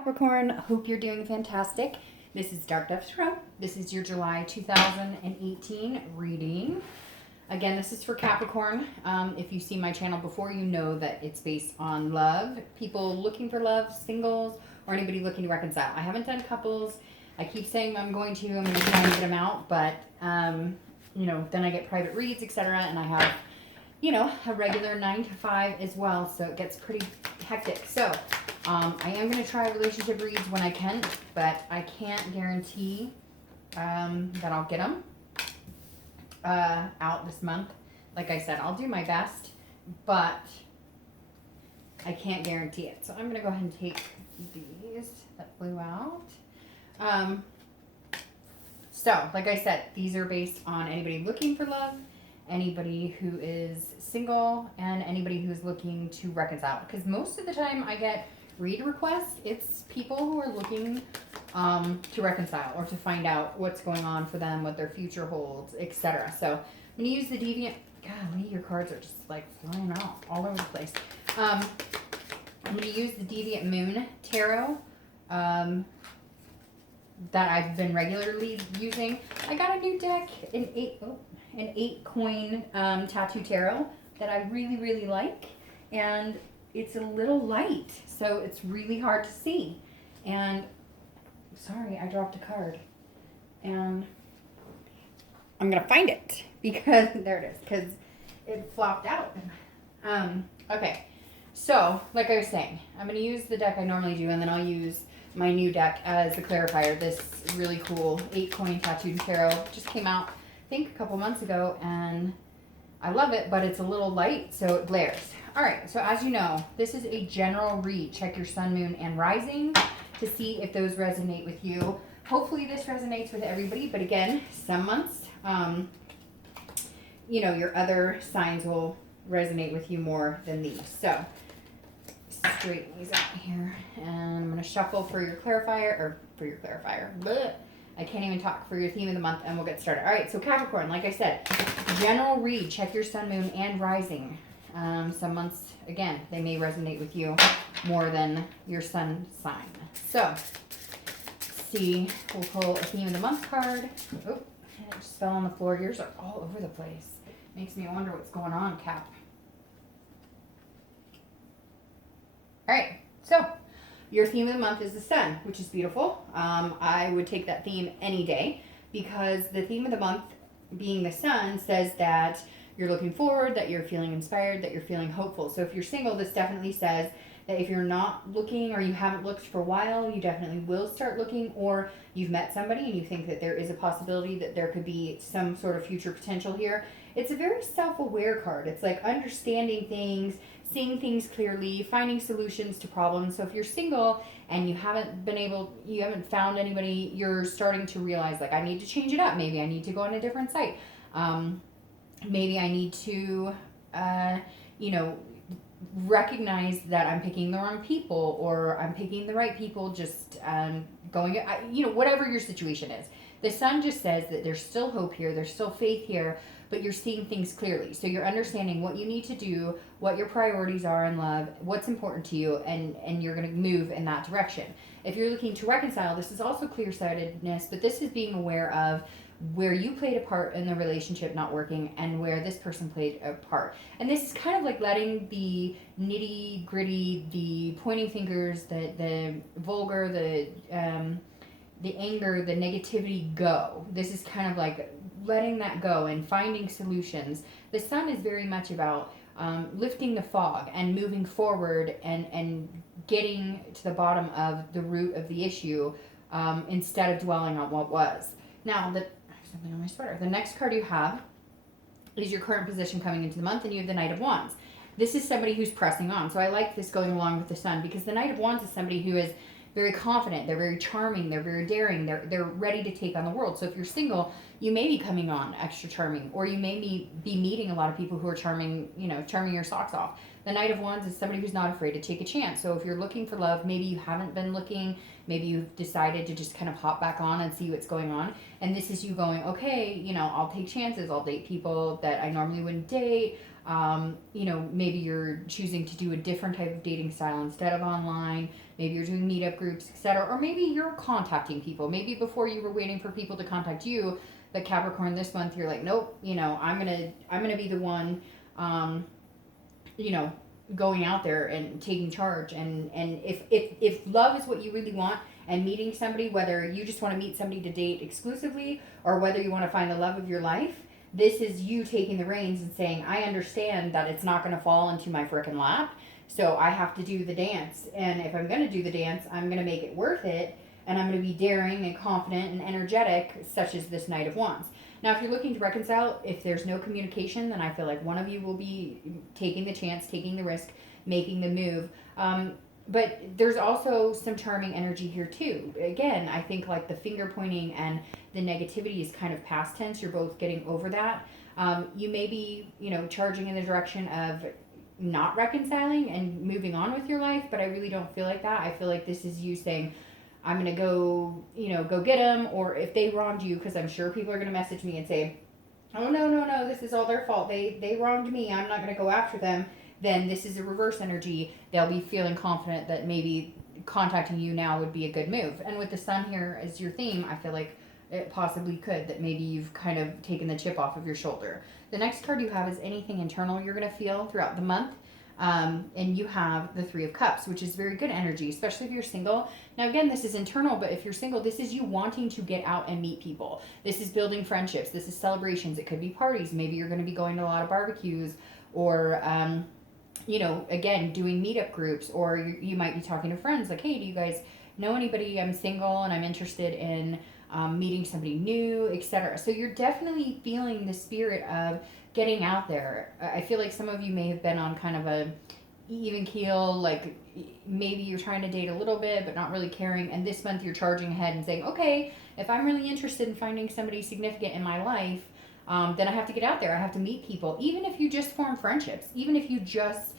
Capricorn, hope you're doing fantastic. This is Dark Dove Tarot. This is your July 2018 reading. Again, this is for Capricorn. If you've seen my channel before, you know that it's based on love. People looking for love, singles, or anybody looking to reconcile. I haven't done couples. I keep saying I'm going to try and get them out, but, you know, then I get private reads, etc. And I have, you know, a regular 9 to 5 as well, so it gets pretty hectic. So, I am going to try relationship reads when I can, but I can't guarantee that I'll get them out this month. Like I said, I'll do my best, but I can't guarantee it. So I'm going to go ahead and take these that flew out. So, like I said, these are based on anybody looking for love, anybody who is single, and anybody who's looking to reconcile. Because most of the time I get read requests, it's people who are looking to reconcile or to find out what's going on for them, what their future holds, etc. So I'm going to use the Deviant. Golly, your cards are just like flying out all over the place. I'm going to use the Deviant Moon Tarot that I've been regularly using. I got a new deck, an 8 coin tattoo tarot that I really like, and it's a little light, so it's really hard to see. And sorry, I dropped a card, and I'm gonna find it because there it is, because it flopped out. Okay, so like I was saying, I'm gonna use the deck I normally do, and then I'll use my new deck as the clarifier. This really cool 8 coin tattoo tarot just came out, I think, a couple months ago, and I love it, but it's a little light, so it glares. All right, so as you know, this is a general read. Check your sun, moon, and rising to see if those resonate with you. Hopefully this resonates with everybody, but again, some months, you know, your other signs will resonate with you more than these. So straighten these out here, and I'm going to shuffle for your clarifier, Blech. I can't even talk, for your theme of the month, and we'll get started. All right, so Capricorn, like I said, general read. Check your sun, moon, and rising. Some months, again, they may resonate with you more than your sun sign. So, see, we'll pull a theme of the month card. Oh, it just fell on the floor. Yours are all over the place. Makes me wonder what's going on, Cap. All right, so your theme of the month is the sun, which is beautiful. I would take that theme any day, because the theme of the month, being the sun, says that you're looking forward, that you're feeling inspired, that you're feeling hopeful. So if you're single, this definitely says that if you're not looking, or you haven't looked for a while, you definitely will start looking, or you've met somebody and you think that there is a possibility that there could be some sort of future potential here. It's a very self-aware card. It's like understanding things, seeing things clearly, finding solutions to problems. So if you're single and you haven't found anybody, you're starting to realize, like, I need to change it up. Maybe I need to go on a different site. Maybe I need to, you know, recognize that I'm picking the wrong people, or I'm picking the right people, just you know, whatever your situation is. The sun just says that there's still hope here, there's still faith here, but you're seeing things clearly. So you're understanding what you need to do, what your priorities are in love, what's important to you, and you're going to move in that direction. If you're looking to reconcile, this is also clear-sightedness, but this is being aware of where you played a part in the relationship not working and where this person played a part. And this is kind of like letting the nitty gritty, the pointing fingers, the vulgar, the anger, the negativity go. This is kind of like letting that go and finding solutions. The sun is very much about lifting the fog and moving forward and getting to the bottom of the root of the issue, instead of dwelling on what was. Now, something on my sweater. The next card you have is your current position coming into the month, and you have the Knight of Wands. This is somebody who's pressing on. So I like this going along with the sun, because the Knight of Wands is somebody who is very confident, they're very charming, they're very daring, they're ready to take on the world. So if you're single, you may be coming on extra charming, or you may be meeting a lot of people who are charming, you know, charming your socks off. The Knight of Wands is somebody who's not afraid to take a chance. So if you're looking for love, maybe you haven't been looking, maybe you've decided to just kind of hop back on and see what's going on. And this is you going, okay, you know, I'll take chances. I'll date people that I normally wouldn't date. Maybe you're choosing to do a different type of dating style instead of online. Maybe you're doing meetup groups, etc. Or maybe you're contacting people. Maybe before you were waiting for people to contact you, but Capricorn this month you're like, nope, I'm gonna be the one, um, you know, going out there and taking charge. And if love is what you really want, and meeting somebody, whether you just want to meet somebody to date exclusively or whether you want to find the love of your life, this is you taking the reins and saying, I understand that it's not going to fall into my frickin' lap, so I have to do the dance. And if I'm going to do the dance, I'm going to make it worth it, and I'm going to be daring and confident and energetic, such as this Knight of Wands. Now, if you're looking to reconcile, if there's no communication, then I feel like one of you will be taking the chance, taking the risk, making the move. But there's also some charming energy here too. Again, I think like the finger pointing and the negativity is kind of past tense. You're both getting over that. You may be, charging in the direction of not reconciling and moving on with your life, but I really don't feel like that. I feel like this is you saying, I'm going to go get them. Or if they wronged you, because I'm sure people are going to message me and say, oh, no, this is all their fault. They wronged me. I'm not going to go after them. Then this is a reverse energy. They'll be feeling confident that maybe contacting you now would be a good move. And with the sun here as your theme, I feel like it possibly could, that maybe you've kind of taken the chip off of your shoulder. The next card you have is anything internal you're going to feel throughout the month. And you have the Three of Cups, which is very good energy, especially if you're single. Now, again, this is internal, but if you're single, this is you wanting to get out and meet people. This is building friendships. This is celebrations. It could be parties. Maybe you're going to be going to a lot of barbecues, or again, doing meetup groups, or you might be talking to friends like, hey, do you guys know anybody? I'm single and I'm interested in meeting somebody new, etc. So you're definitely feeling the spirit of getting out there. I feel like some of you may have been on kind of a even keel, like maybe you're trying to date a little bit but not really caring, and this month you're charging ahead and saying, okay, if I'm really interested in finding somebody significant in my life, then I have to get out there. I have to meet people. Even if you just form friendships, even if you just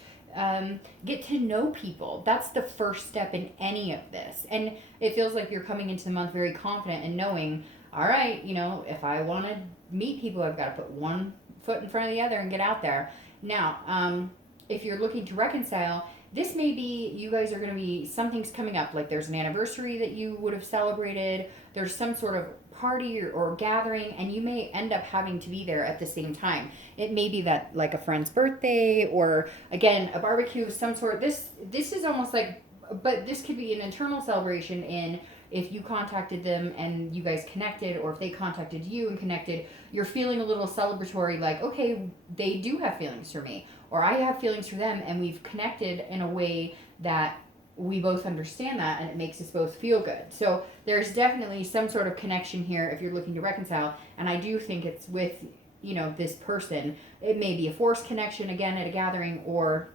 get to know people, that's the first step in any of this. And it feels like you're coming into the month very confident and knowing, all right, if I want to meet people, I've got to put one foot in front of the other and get out there. Now, if you're looking to reconcile, this may be you guys are going to be, something's coming up, like there's an anniversary that you would have celebrated, there's some sort of party or gathering, and you may end up having to be there at the same time. It may be that like a friend's birthday, or again a barbecue of some sort. This is almost like, but this could be an internal celebration in, if you contacted them and you guys connected, or if they contacted you and connected, you're feeling a little celebratory, like, okay, they do have feelings for me, or I have feelings for them, and we've connected in a way that we both understand that, and it makes us both feel good. So there's definitely some sort of connection here if you're looking to reconcile, and I do think it's with, this person. It may be a forced connection, again, at a gathering, or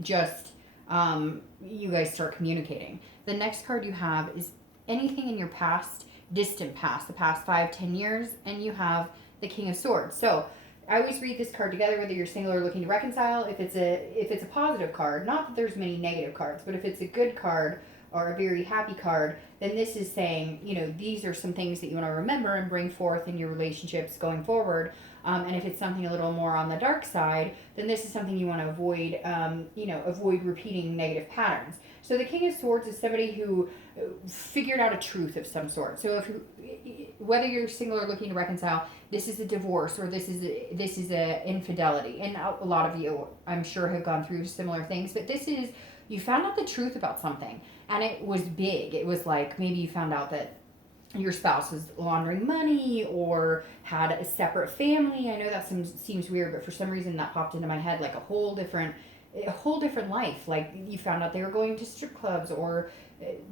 just you guys start communicating. The next card you have is anything in your past, distant past, the past 5-10 years, and you have the King of Swords. So I always read this card together, whether you're single or looking to reconcile. If it's a positive card, not that there's many negative cards, but if it's a good card or a very happy card, then this is saying, these are some things that you want to remember and bring forth in your relationships going forward. And if it's something a little more on the dark side, then this is something you want to avoid, avoid repeating negative patterns. So the King of Swords is somebody who figured out a truth of some sort. So whether you're single or looking to reconcile, this is a divorce, or this is a infidelity. And a lot of you, I'm sure, have gone through similar things. But this is, you found out the truth about something, and it was big. It was like, maybe you found out that your spouse was laundering money or had a separate family. I know that seems weird, but for some reason that popped into my head, like a whole different life. Like you found out they were going to strip clubs, or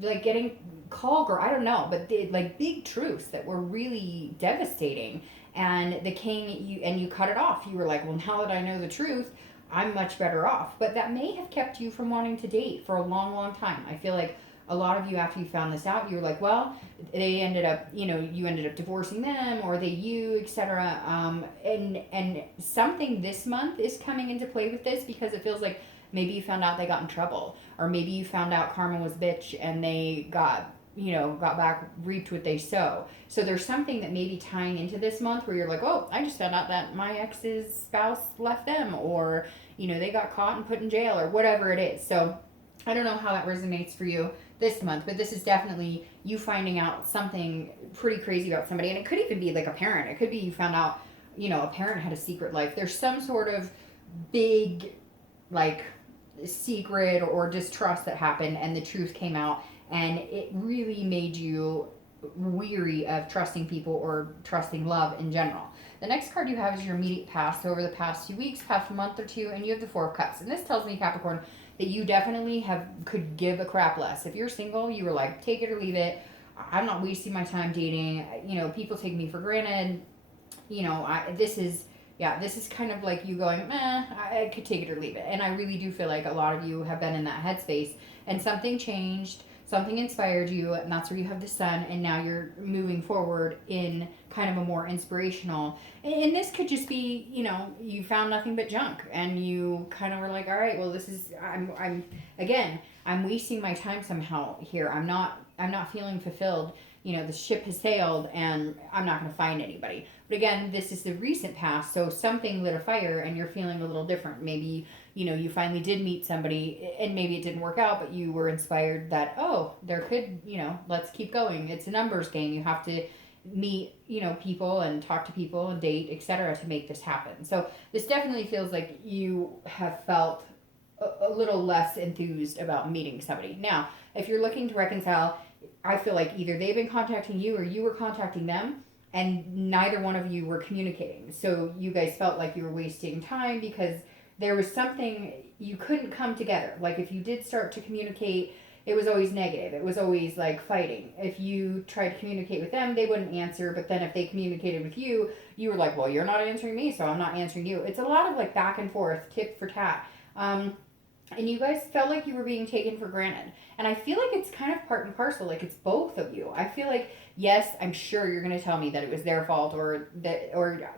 like getting call girl, I don't know, but they, like, big truths that were really devastating. And the king, you cut it off. You were like, well, now that I know the truth, I'm much better off. But that may have kept you from wanting to date for a long, long time. I feel like a lot of you, after you found this out, you were like, well, they ended up, you ended up divorcing them, or etc. And something this month is coming into play with this, because it feels like maybe you found out they got in trouble, or maybe you found out karma was bitch and they got got back, reaped what they sow. So there's something that may be tying into this month where you're like, oh, I just found out that my ex's spouse left them, or, they got caught and put in jail, or whatever it is. So I don't know how that resonates for you this month, but this is definitely you finding out something pretty crazy about somebody. And it could even be like a parent. It could be you found out, a parent had a secret life. There's some sort of big, like, secret or distrust that happened, and the truth came out, and it really made you weary of trusting people or trusting love in general. The next card you have is your immediate past, so over the past few weeks, past month or two, and you have the Four of Cups. And this tells me, Capricorn, that you definitely could give a crap less. If you're single, you were like, take it or leave it. I'm not wasting my time dating. People take me for granted. This is kind of like you going, I could take it or leave it. And I really do feel like a lot of you have been in that headspace, and something changed, something inspired you, and that's where you have the sun, and now you're moving forward in kind of a more inspirational. And this could just be, you found nothing but junk, and you kind of were like, all right, well, this is, I'm wasting my time somehow here. I'm not feeling fulfilled. The ship has sailed, and I'm not going to find anybody. But again, this is the recent past, so something lit a fire, and you're feeling a little different. Maybe, you finally did meet somebody, and maybe it didn't work out, but you were inspired that, oh, there could, let's keep going. It's a numbers game. You have to meet, people and talk to people and date, etc., to make this happen. So this definitely feels like you have felt a little less enthused about meeting somebody. Now, if you're looking to reconcile, I feel like either they've been contacting you or you were contacting them, and neither one of you were communicating. So you guys felt like you were wasting time because there was something you couldn't come together. Like if you did start to communicate, it was always negative. It was always like fighting. If you tried to communicate with them, they wouldn't answer. But then if they communicated with you, you were like, well, you're not answering me, so I'm not answering you. It's a lot of like back and forth, tit for tat. And you guys felt like you were being taken for granted. And I feel like it's kind of part and parcel, like it's both of you. I feel like, yes, I'm sure you're going to tell me that it was their fault, or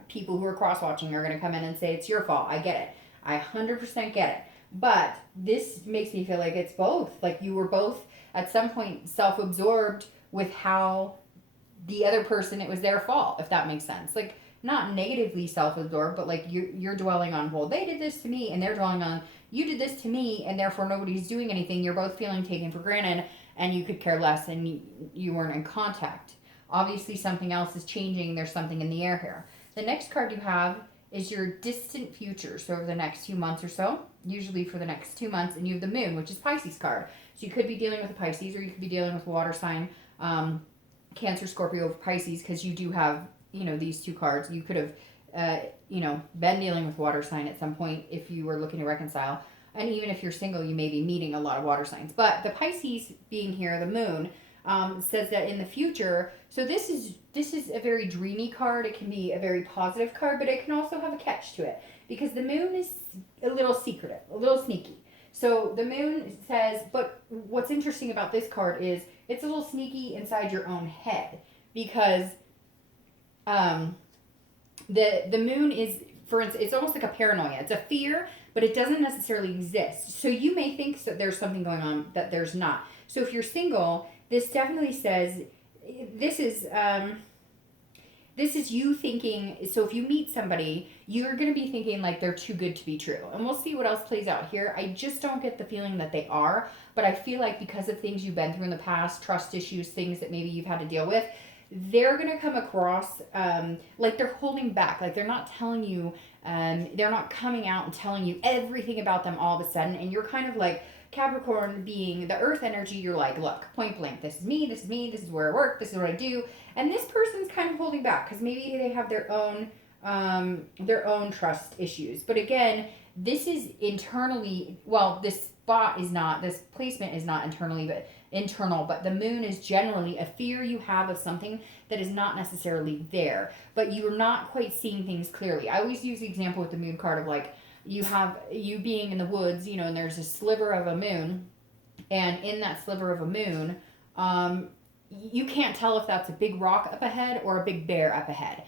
people who are cross-watching are going to come in and say it's your fault. I get it. I 100% get it. But this makes me feel like it's both. Like you were both at some point self-absorbed with how the other person, it was their fault, if that makes sense. Like not negatively self-absorbed, but like you're dwelling on, well, they did this to me, and they're dwelling on, you did this to me, and therefore nobody's doing anything. You're both feeling taken for granted, and you could care less, and you weren't in contact. Obviously, something else is changing. There's something in the air here. The next card you have is your distant future. So over the next few months or so, usually for the next 2 months, and you have the moon, which is Pisces card. So you could be dealing with a Pisces, or you could be dealing with a water sign, Cancer, Scorpio, Pisces, because you do have, these two cards. You could have been dealing with water sign at some point if you were looking to reconcile. And even if you're single, you may be meeting a lot of water signs. But the Pisces being here, the moon, says that in the future, so this is a very dreamy card. It can be a very positive card, but it can also have a catch to it because the moon is a little secretive, a little sneaky. So the moon says, but what's interesting about this card is it's a little sneaky inside your own head because the moon is, for instance, it's almost like a paranoia. It's a fear, but it doesn't necessarily exist. So you may think that there's something going on that there's not. So if you're single, this definitely says this is you thinking. So if you meet somebody, you're going to be thinking like they're too good to be true. And we'll see what else plays out here. I just don't get the feeling that they are, but I feel like because of things you've been through in the past, trust issues, things that maybe you've had to deal with, they're going to come across like they're holding back. Like they're not telling you, they're not coming out and telling you everything about them all of a sudden. And you're kind of like, Capricorn being the earth energy, you're like, look, point blank, this is me, this is where I work, this is what I do. And this person's kind of holding back because maybe they have their own trust issues. But again, this is internally, well, this placement is not internally, but internal. But the moon is generally a fear you have of something that is not necessarily there, but you're not quite seeing things clearly. I always use the example with the moon card of like, you being in the woods, and there's a sliver of a moon, and in that sliver of a moon, you can't tell if that's a big rock up ahead or a big bear up ahead.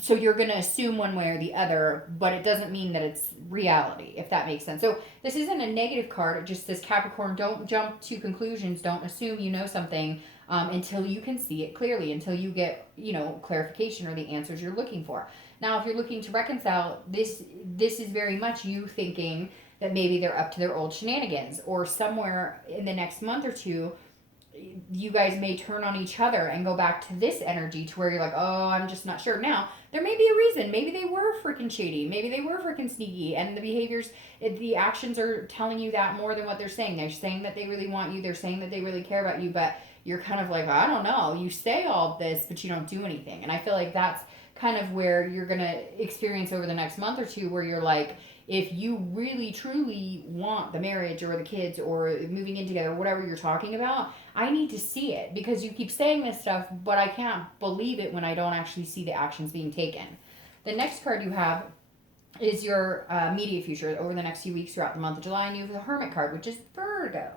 So you're going to assume one way or the other, but it doesn't mean that it's reality, if that makes sense. So this isn't a negative card. It just says, Capricorn, don't jump to conclusions. Don't assume you know something until you can see it clearly, until you get, clarification or the answers you're looking for. Now, if you're looking to reconcile, this is very much you thinking that maybe they're up to their old shenanigans, or somewhere in the next month or two, you guys may turn on each other and go back to this energy to where you're like, oh, I'm just not sure. Now, there may be a reason. Maybe they were freaking shady. Maybe they were freaking sneaky. And the behaviors, the actions are telling you that more than what they're saying. They're saying that they really want you. They're saying that they really care about you. But you're kind of like, I don't know. You say all this, but you don't do anything. And I feel like that's kind of where you're going to experience over the next month or two, where you're like, if you really truly want the marriage or the kids or moving in together, whatever you're talking about, I need to see it, because you keep saying this stuff, but I can't believe it when I don't actually see the actions being taken. The next card you have is your immediate future over the next few weeks throughout the month of July, and you have the Hermit card, which is Virgo.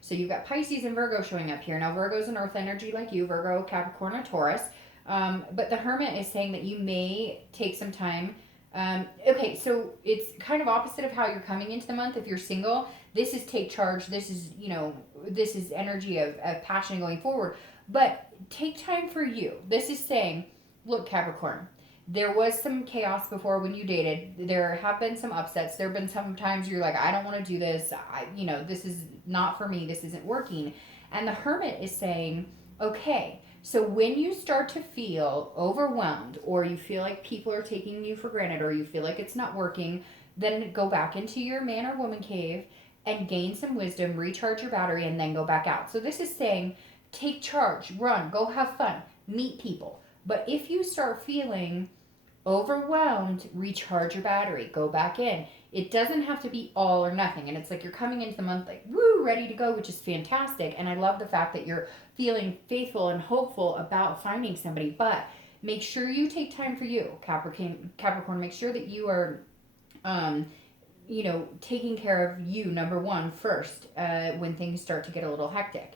So you've got Pisces and Virgo showing up here. Now, Virgo's an earth energy like you, Virgo, Capricorn, and Taurus. But the Hermit is saying that you may take some time. Okay, so it's kind of opposite of how you're coming into the month. If you're single, this is take charge. This is, this is energy of passion going forward. But take time for you. This is saying, look, Capricorn, there was some chaos before when you dated. There have been some upsets. There have been some times you're like, I don't want to do this. This is not for me. This isn't working. And the Hermit is saying, okay, so when you start to feel overwhelmed, or you feel like people are taking you for granted, or you feel like it's not working, then go back into your man or woman cave and gain some wisdom, recharge your battery, and then go back out. So this is saying, take charge, run, go have fun, meet people. But if you start feeling overwhelmed, recharge your battery, go back in. It doesn't have to be all or nothing. And it's like you're coming into the month like, woo, ready to go, which is fantastic. And I love the fact that you're feeling faithful and hopeful about finding somebody. But make sure you take time for you, Capricorn. Make sure that you are, taking care of you, number one, first, when things start to get a little hectic.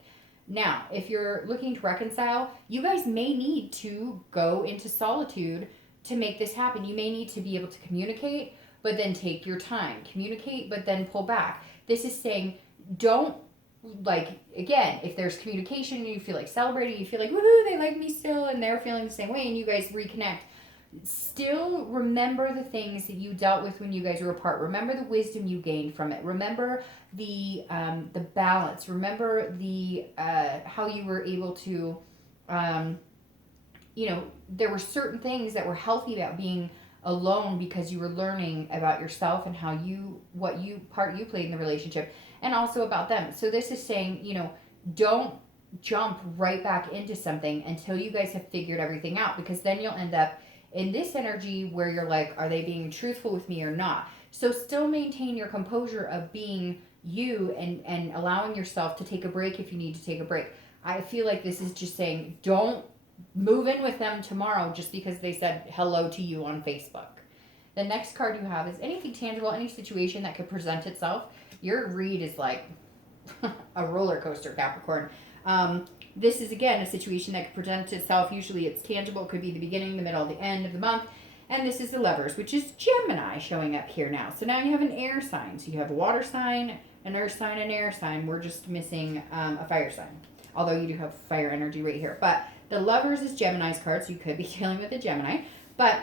Now, if you're looking to reconcile, you guys may need to go into solitude to make this happen. You may need to be able to communicate, but then take your time. Communicate, but then pull back. This is saying, don't, again, if there's communication and you feel like celebrating, you feel like, woohoo, they like me still, and they're feeling the same way, and you guys reconnect, still remember the things that you dealt with when you guys were apart. Remember the wisdom you gained from it. Remember the balance. Remember the how you were able to, there were certain things that were healthy about being alone, because you were learning about yourself and what part you played in the relationship, and also about them. So this is saying, don't jump right back into something until you guys have figured everything out, because then you'll end up in this energy where you're like, are they being truthful with me or not? So still maintain your composure of being you, and allowing yourself to take a break if you need to take a break. I feel like this is just saying, don't move in with them tomorrow just because they said hello to you on Facebook. The next card you have is anything tangible, any situation that could present itself. Your read is like a roller coaster, Capricorn. This is, again, a situation that could present itself. Usually it's tangible. It could be the beginning, the middle, the end of the month. And this is the Lovers, which is Gemini showing up here now. So now you have an air sign. So you have a water sign, an earth sign, an air sign. We're just missing a fire sign. Although you do have fire energy right here. But the Lovers is Gemini's card, so you could be dealing with a Gemini. But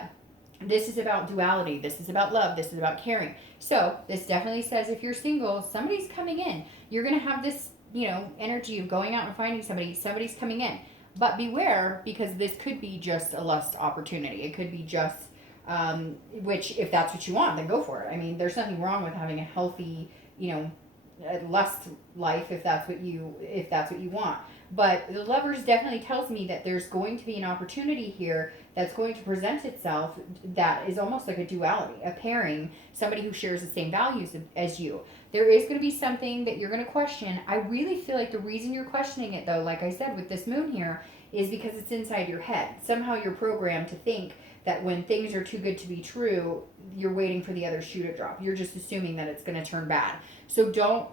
this is about duality. This is about love. This is about caring. So this definitely says if you're single, somebody's coming in. You're going to have this, energy of going out and finding somebody. Somebody's coming in. But beware, because this could be just a lust opportunity. It could be just, which if that's what you want, then go for it. I mean, there's nothing wrong with having a healthy, lust life if that's what you want. But the Lovers definitely tells me that there's going to be an opportunity here that's going to present itself that is almost like a duality, a pairing, somebody who shares the same values as you. There is going to be something that you're going to question. I really feel like the reason you're questioning it, though, like I said, with this moon here, is because it's inside your head. Somehow you're programmed to think that when things are too good to be true, you're waiting for the other shoe to drop. You're just assuming that it's going to turn bad. So don't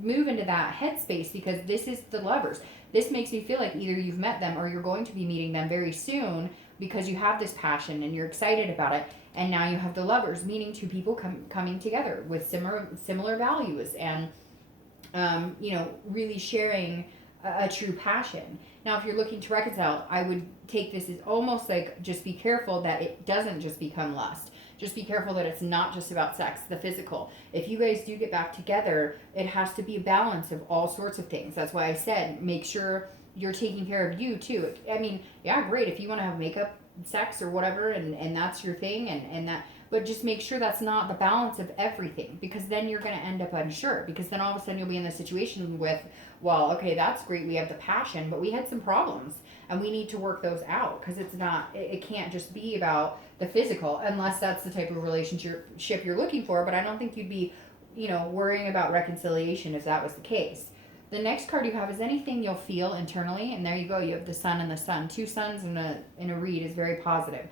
move into that headspace, because this is the Lovers. This makes me feel like either you've met them or you're going to be meeting them very soon, because you have this passion and you're excited about it. And now you have the Lovers, meaning two people coming together with similar values and, you know, really sharing a true passion. Now, if you're looking to reconcile, I would take this as almost like, just be careful that it doesn't just become lust. Just be careful that it's not just about sex, the physical. If you guys do get back together, it has to be a balance of all sorts of things. That's why I said, make sure you're taking care of you too. I mean, yeah, great. If you want to have makeup sex or whatever, and that's your thing, and that, but just make sure that's not the balance of everything, because then you're going to end up unsure, because then all of a sudden you'll be in this situation with, well, okay, that's great, we have the passion, but we had some problems and we need to work those out, because it's not, it can't just be about the physical, unless that's the type of relationship you're looking for. But I don't think you'd be, you know, worrying about reconciliation if that was the case. The next card you have is anything you'll feel internally, and there you go. You have the Sun and the Sun. Two suns in a read is very positive.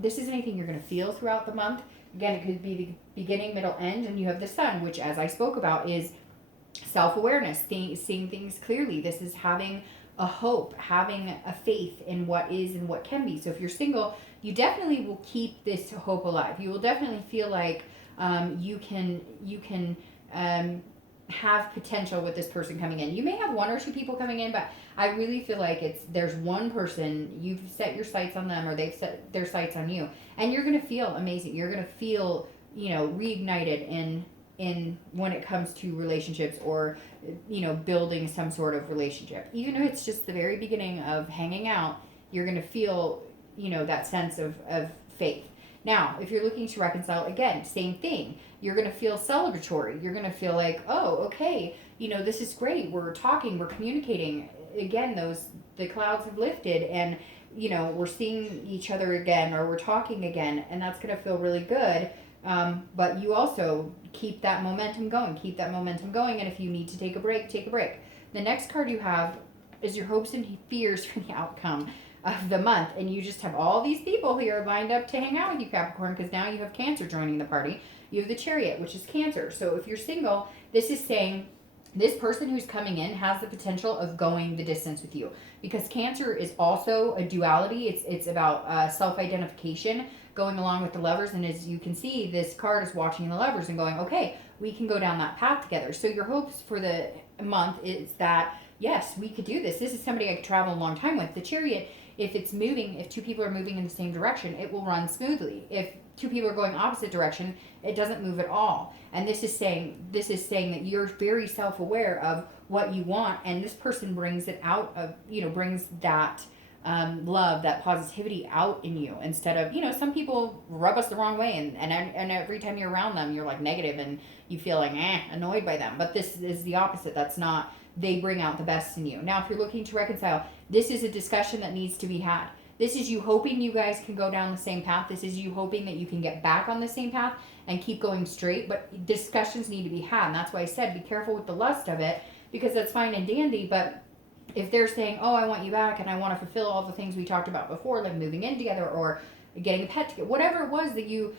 This is anything you're going to feel throughout the month. Again, it could be the beginning, middle, end, and you have the Sun, which, as I spoke about, is self-awareness, seeing things clearly. This is having a hope, having a faith in what is and what can be. So if you're single, you definitely will keep this hope alive. You will definitely feel like you can have potential with this person coming in. You may have one or two people coming in, but I really feel like there's one person, you've set your sights on them, or they've set their sights on you, and you're going to feel amazing. You're going to feel, you know, reignited in when it comes to relationships, or, you know, building some sort of relationship. Even if it's just the very beginning of hanging out, you're going to feel, you know, that sense of faith. Now, if you're looking to reconcile, again, same thing. You're going to feel celebratory. You're going to feel like, oh, okay, you know, this is great. We're talking, we're communicating. Again, the clouds have lifted, and, you know, we're seeing each other again, or we're talking again, and that's going to feel really good. But you also keep that momentum going. And if you need to take a break, take a break. The next card you have is your hopes and fears for the outcome of the month. And you just have all these people who are lined up to hang out with you, Capricorn, because now you have Cancer joining the party. You have the Chariot, which is Cancer. So if you're single, this is saying this person who's coming in has the potential of going the distance with you, because Cancer is also a duality. It's about self-identification, going along with the Lovers. And as you can see, this card is watching the Lovers and going, okay, we can go down that path together. So your hopes for the month is that, yes, we could do this. This is somebody I could travel a long time with. The Chariot, if two people are moving in the same direction, it will run smoothly. If two people are going opposite direction, it doesn't move at all. And this is saying that you're very self-aware of what you want, and this person brings it out of, you know, brings that love, that positivity out in you, instead of, you know, some people rub us the wrong way, and every time you're around them, you're like negative and you feel like annoyed by them. But this is the opposite. That's not, they bring out the best in you. Now, if you're looking to reconcile, this is a discussion that needs to be had. This is you hoping you guys can go down the same path. This is you hoping that you can get back on the same path and keep going straight. But discussions need to be had. And that's why I said be careful with the lust of it, because that's fine and dandy. But if they're saying, oh, I want you back and I want to fulfill all the things we talked about before, like moving in together or getting a pet together, whatever it was that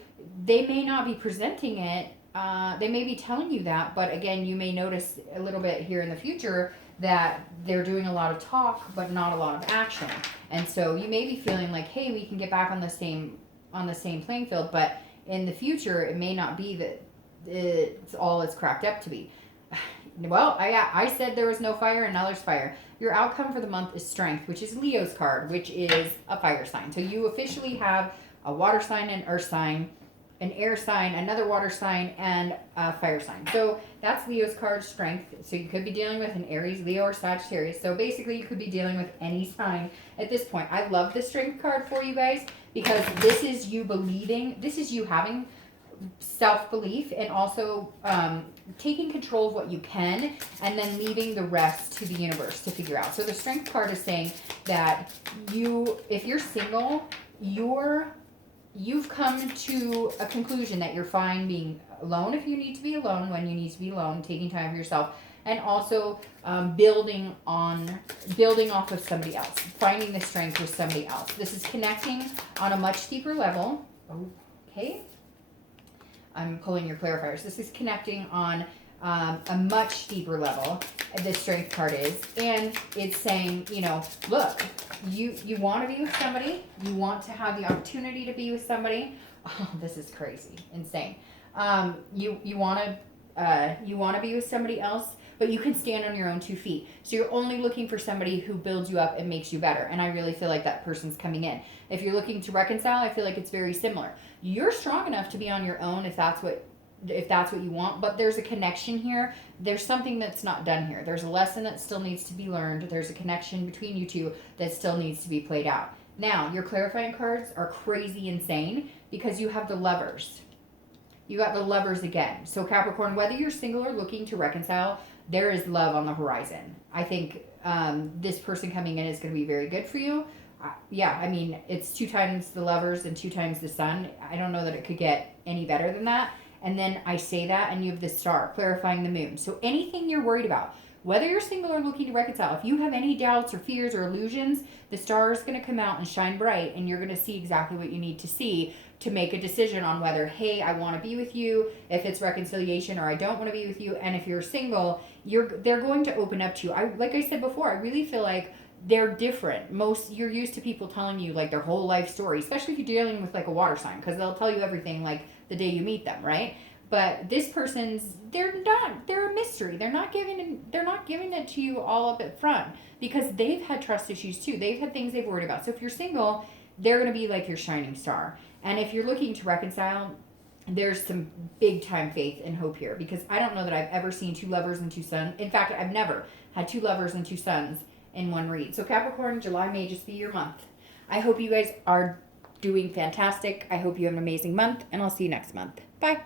they may not be presenting it. They may be telling you that. But again, you may notice a little bit here in the future that they're doing a lot of talk but not a lot of action. And so you may be feeling like, hey, we can get back on the same playing field, but in the future it may not be that it's all it's cracked up to be. Well, I said there was no fire, and now there's fire. Your outcome for the month is Strength, which is Leo's card, which is a fire sign. So you officially have a water sign, an earth sign, an air sign, another water sign, and a fire sign. So that's Leo's card, Strength. So you could be dealing with an Aries, Leo, or Sagittarius. So basically you could be dealing with any sign at this point. I love the Strength card for you guys, because this is you believing, this is you having self-belief, and also taking control of what you can, and then leaving the rest to the universe to figure out. So the Strength card is saying that if you're single, you've come to a conclusion that you're fine being alone if you need to be alone, when you need to be alone, taking time for yourself, and also building off of somebody else, finding the strength with somebody else. This is connecting on a much deeper level. Okay. I'm pulling your clarifiers. This is connecting on a much deeper level, the Strength card is. And it's saying, you know, look, you want to be with somebody. You want to have the opportunity to be with somebody. Oh, this is crazy, insane. You want to be with somebody else, but you can stand on your own 2 feet. So you're only looking for somebody who builds you up and makes you better. And I really feel like that person's coming in. If you're looking to reconcile, I feel like it's very similar. You're strong enough to be on your own if that's what you want, but there's a connection here. There's something that's not done here. There's a lesson that still needs to be learned. There's a connection between you two that still needs to be played out. Now, your clarifying cards are crazy insane because you have the Lovers. You got the Lovers again. So Capricorn, whether you're single or looking to reconcile, there is love on the horizon. I think this person coming in is going to be very good for you. Yeah, I mean, it's 2 times the Lovers and 2 times the Sun. I don't know that it could get any better than that. And then I say that, and you have the Star, clarifying the Moon. So anything you're worried about, whether you're single or looking to reconcile, if you have any doubts or fears or illusions, the Star is going to come out and shine bright, and you're going to see exactly what you need to see to make a decision on whether, hey, I want to be with you, if it's reconciliation, or I don't want to be with you. And if you're single, they're going to open up to you. Like I said before, I really feel like they're different. You're used to people telling you like their whole life story, especially if you're dealing with like a water sign, because they'll tell you everything like the day you meet them, right? But this person's, they're a mystery. They're not giving it to you all up at front because they've had trust issues too. They've had things they've worried about. So if you're single, they're going to be like your shining star. And if you're looking to reconcile, there's some big time faith and hope here, because I don't know that I've ever seen 2 Lovers and 2 Suns. In fact, I've never had 2 Lovers and 2 Suns in one read. So Capricorn, July may just be your month. I hope you guys are doing fantastic. I hope you have an amazing month, and I'll see you next month. Bye.